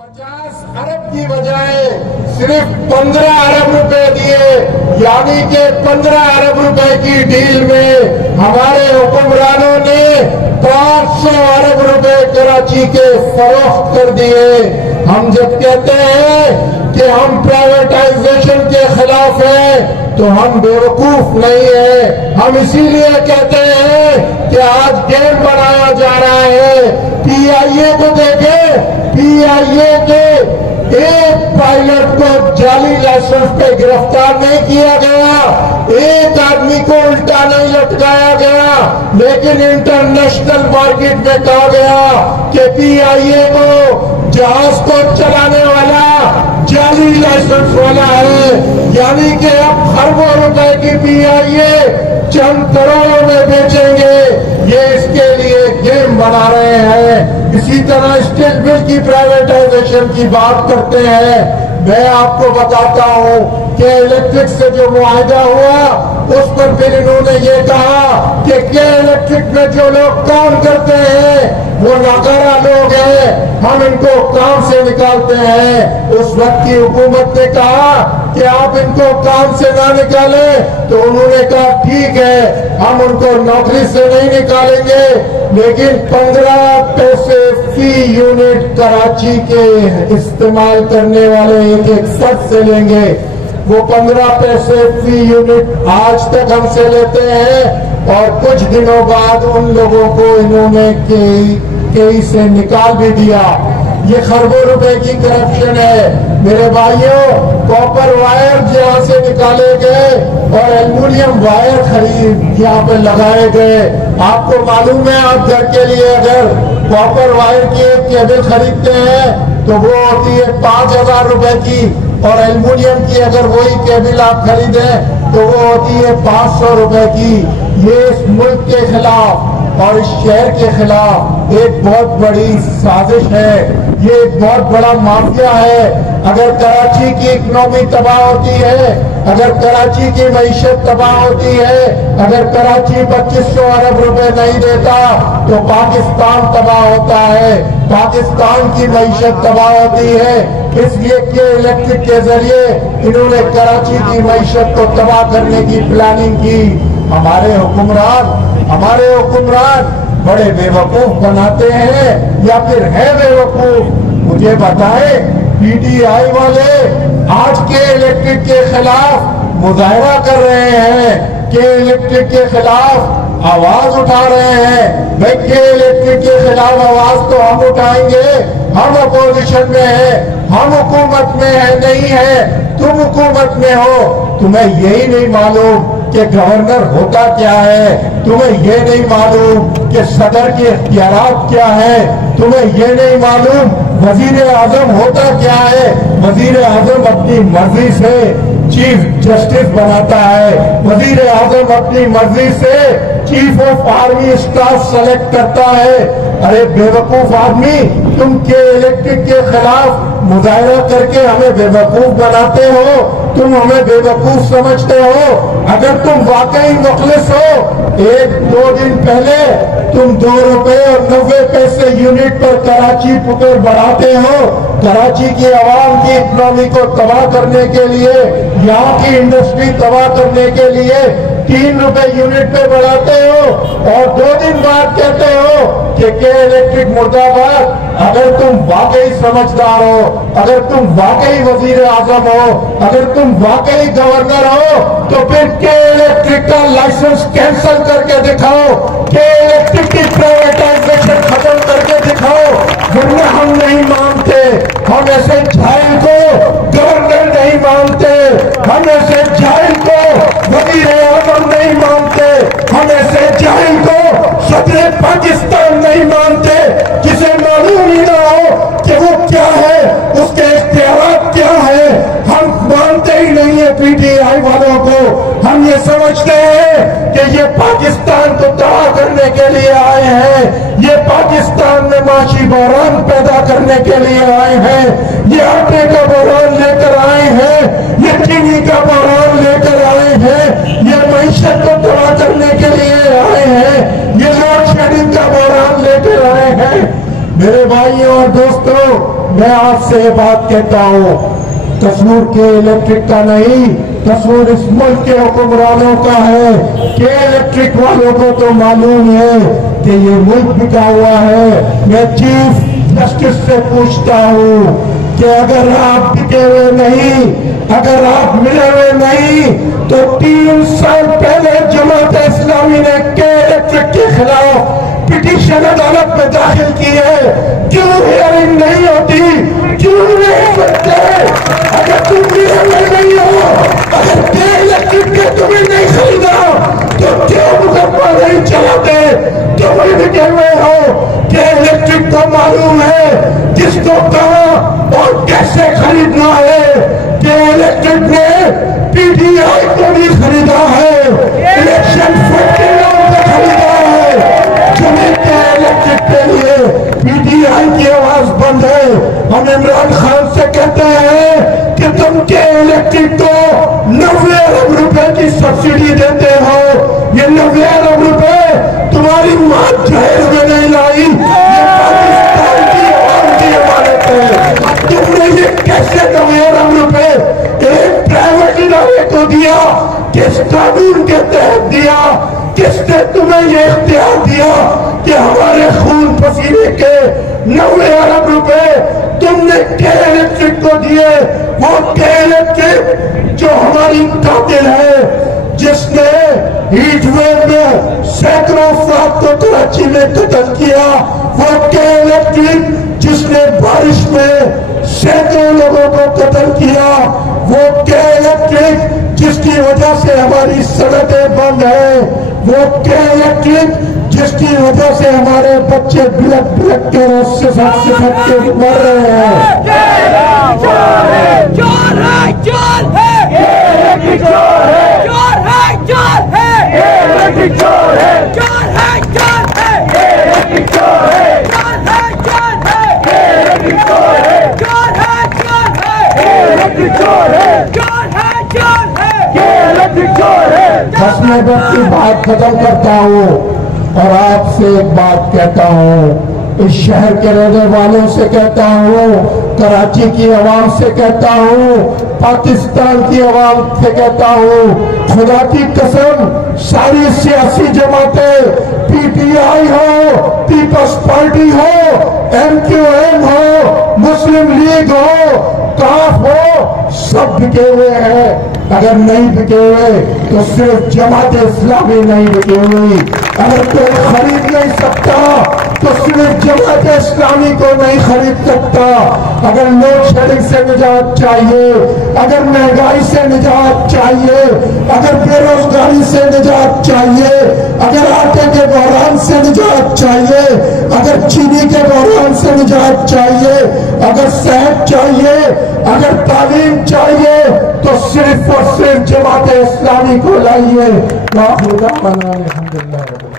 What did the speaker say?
50 अरब की बजाय सिर्फ 15 अरब रुपए दिए, यानी कि 15 अरब रुपए की डील में हमारे हुक्मरानों ने 500 अरब रुपए कराची के फरोख्त कर दिए। हम जब कहते हैं कि हम प्राइवेटाइजेशन के खिलाफ हैं तो हम बेवकूफ नहीं है। हम इसीलिए कहते हैं कि आज गेम बनाया जा रहा है। पीआईए को देखें, पीआईए के एक पायलट को जाली लाइसेंस पे गिरफ्तार नहीं किया गया, एक आदमी को उल्टा नहीं लटकाया गया, लेकिन इंटरनेशनल मार्केट में कहा गया कि पीआईए को जहाज को चलाने वाला जाली लाइसेंस वाला है, यानी कि अब खरबों रुपए की पीआईए चंद करोड़ों में बेचेंगे। ये इसके लिए गेम बना रहे हैं। इसी तरह स्टेट बिल की प्राइवेटाइजेशन की बात करते हैं। मैं आपको बताता हूं कि इलेक्ट्रिक से जो मुआहदा हुआ उस पर फिर इन्होंने ये कहा कि इलेक्ट्रिक में जो लोग काम करते हैं वो नाकारा लोग हैं, हम इनको काम से निकालते हैं। उस वक्त की हुकूमत ने कहा कि आप इनको काम से ना निकालें, तो उन्होंने कहा ठीक है, हम उनको नौकरी से नहीं निकालेंगे, लेकिन 15 पैसे फी यूनिट कराची के इस्तेमाल करने वाले एक एक शख्स से लेंगे। वो 15 पैसे फी यूनिट आज तक हमसे लेते हैं, और कुछ दिनों बाद उन लोगों को इन्होंने केई से निकाल भी दिया। ये खरबों रुपए की करप्शन है मेरे भाइयों। कॉपर वायर जहां से निकाले गए और एल्युमिनियम वायर खरीद यहाँ पे लगाए गए। आपको मालूम है, आप घर के लिए अगर कॉपर वायर की एक केबल खरीदते हैं तो वो होती है 5,000 रुपए की, और एल्युमिनियम की अगर वही केबल आप खरीदें तो वो होती है 500 रुपए की। ये इस मुल्क के खिलाफ और इस शहर के खिलाफ एक बहुत बड़ी साजिश है। ये एक बहुत बड़ा माफिया है। अगर कराची की इकोनॉमी तबाह होती है, अगर कराची की मईशत तबाह होती है, अगर कराची 2500 अरब रुपए नहीं देता तो पाकिस्तान तबाह होता है, पाकिस्तान की मईशत तबाह होती है। इसलिए कि इलेक्ट्रिक के जरिए इन्होंने कराची की मईशत को तबाह करने की प्लानिंग की। हमारे हुक्मरान बड़े बेवकूफ बनाते हैं या फिर है बेवकूफ। मुझे बताएं, पीटीआई वाले आज के इलेक्ट्रिक के खिलाफ मुजाहरा कर रहे हैं, कि इलेक्ट्रिक के खिलाफ आवाज उठा रहे हैं। भाई के इलेक्ट्रिक के खिलाफ आवाज तो हम उठाएंगे, हम अपोजिशन में है, हम हुकूमत में है नहीं है, तुम हुकूमत में हो। तुम्हें यही नहीं मालूम कि गवर्नर होता क्या है, तुम्हें ये नहीं मालूम कि सदर के इख्तियारात क्या है, तुम्हें ये नहीं मालूम वजीर आजम होता क्या है। वजीर आजम अपनी मर्जी से चीफ जस्टिस बनाता है, वजीर आजम अपनी मर्जी से chief of army staff select करता है। अरे बेवकूफ आदमी, तुम के इलेक्ट्रिक के खिलाफ मुजाहरा करके हमें बेवकूफ बनाते हो, तुम हमें बेवकूफ समझते हो। अगर तुम वाकई मुखलिस हो, 1-2 दिन पहले तुम 2 रुपए और 90 पैसे यूनिट पर कराची पुकर बढ़ाते हो। कराची की आवाम की इकोनॉमी को तबाह करने के लिए, यहाँ की इंडस्ट्री तबाह करने के लिए 3 रुपए यूनिट पे बढ़ाते हो, और 2 दिन बाद कहते हो कि इलेक्ट्रिक मुर्दाबाद। अगर तुम वाकई समझदार हो, अगर तुम वाकई वजीर आजम हो, अगर तुम वाकई गवर्नर हो, तो फिर के इलेक्ट्रिक का लाइसेंस कैंसिल करके दिखाओ, के इलेक्ट्रिक की प्राइवेटाइजेशन खत्म करके दिखाओ। वरना हम नहीं मानते, हम ऐसे जाहिल को गवर्नर नहीं मानते, हम ऐसे जाहिल को वजीर आजम नहीं मानते, हम ऐसे जाहिल को सदर पाकिस्तान नहीं मानते, जिसे मालूम ही ना हो कि वो क्या है, उसके इख्तियारात क्या है। हम मानते ही नहीं है पीटीआई वालों को। हम ये समझते हैं कि ये पाकिस्तान को तबाह करने के लिए आए हैं, ये पाकिस्तान में माशी बहरान पैदा करने के लिए आए हैं, ये आटे का बहरान लेकर आए हैं, ये चीनी का बहरान लेकर आए हैं, ये मईशत को तबाह करने के लिए आए हैं, ये लोड शेडिंग का बहरान लेकर आए हैं। मेरे भाइयों और दोस्तों, میں آپ سے یہ بات کہتا ہوں، قصور کے الیکٹرک کا نہیں، قصور اس ملک کے حکمرانوں کا ہے کہ الیکٹرک والوں کو تو معلوم ہے کہ یہ ملک بکا ہوا ہے۔ میں چیف جسٹس سے پوچھتا ہوں کہ اگر آپ بکے ہوئے نہیں، اگر آپ ملے ہوئے نہیں تو 3 سال پہلے جماعت اسلامی نے کے الیکٹرک کے خلاف پٹیشن عدالت میں داخل کی ہے، کیوں ہیئرنگ نہیں ہوتی، کیوں نہیں کرتے؟ اگر تم ملے ہوئے نہیں ہو، اگر کے الیکٹرک کے تمہیں نہیں خریدا تو کیوں مقدمہ نہیں چلاتے؟ تم ہی بکے ہوئے ہو۔ کہ الیکٹرک کو معلوم ہے جس کو کہاں اور کیسے خریدنا ہے۔ کہ الیکٹرک نے پی ٹی آئی کو بھی خریدا ہے، الیکشن فنڈ کے نام پہ خریدا ہے۔ جمعیت الیکٹرک کے لیے پی ٹی آئی کی آواز بند ہے۔ ہم عمران خان سے کہتے ہیں کہ تم کے الیکٹرک کو 90 ارب روپے کی سبسڈی دیتے ہو، یہ 90 ارب روپے تمہاری ماں جہیز میں نہیں لائی، یہ پاکستان کی عوام کی امانت ہے۔ تم نے یہ کیسے 90 ارب روپے ایک پرائیویٹ ادارے کو دیا؟ کس قانون کے تحت دیا؟ کس نے تمہیں یہ اختیار دیا کہ ہمارے خون پسینے کے 90 ارب روپے تم نے کے الیکٹرک کو دیے؟ وہ کے الیکٹرک جو ہماری قاتل ہے، جس نے ہیٹ ویو میں سینکڑوں افراد کو کراچی میں قتل کیا، وہ کے الیکٹرک جس نے بارش میں سینکڑوں لوگوں کو قتل کیا، وہ کے الیکٹرک جس کی وجہ سے ہماری سڑکیں بند ہیں، وہ کے الیکٹرک جس کی وجہ سے ہمارے بچے بلک بلک کے صفت کے مر رہے ہیں۔ چور ہے، چور ہے، چور ہے، چور ہے، چور ہے، چور ہے، چور ہے، چور ہے، چور ہے، چور ہے، چور ہے، چور ہے، چور ہے، چور ہے، چور ہے، چور ہے، چور ہے، چور ہے۔ بس میں اپنی بات ختم کرتا ہوں اور آپ سے ایک بات کہتا ہوں، اس شہر کے رہنے والوں سے کہتا ہوں، کراچی کی عوام سے کہتا ہوں، پاکستان کی عوام سے کہتا ہوں، خدا کی قسم ساری سیاسی جماعتیں، پی ٹی آئی ہو، پیپلز پارٹی ہو، ایم کیو ایم ہو، مسلم لیگ ہو، کاف ہو، سب بکے ہوئے ہیں۔ اگر نہیں بکے ہوئے تو صرف جماعت اسلامی نہیں بکے ہوئی۔ اگر کوئی خرید نہیں سکتا تو صرف جماعت اسلامی کو نہیں خرید سکتا۔ اگر لوڈ شیڈنگ سے نجات چاہیے، اگر مہنگائی سے نجات چاہیے، اگر بے روزگاری سے نجات چاہیے، اگر آٹے کے بحران سے نجات چاہیے، اگر چینی کے بحران سے نجات چاہیے، اگر صحت چاہیے، اگر تعلیم چاہیے تو صرف اور صرف جماعت اسلامی کو لائیے۔ الحمدللہ۔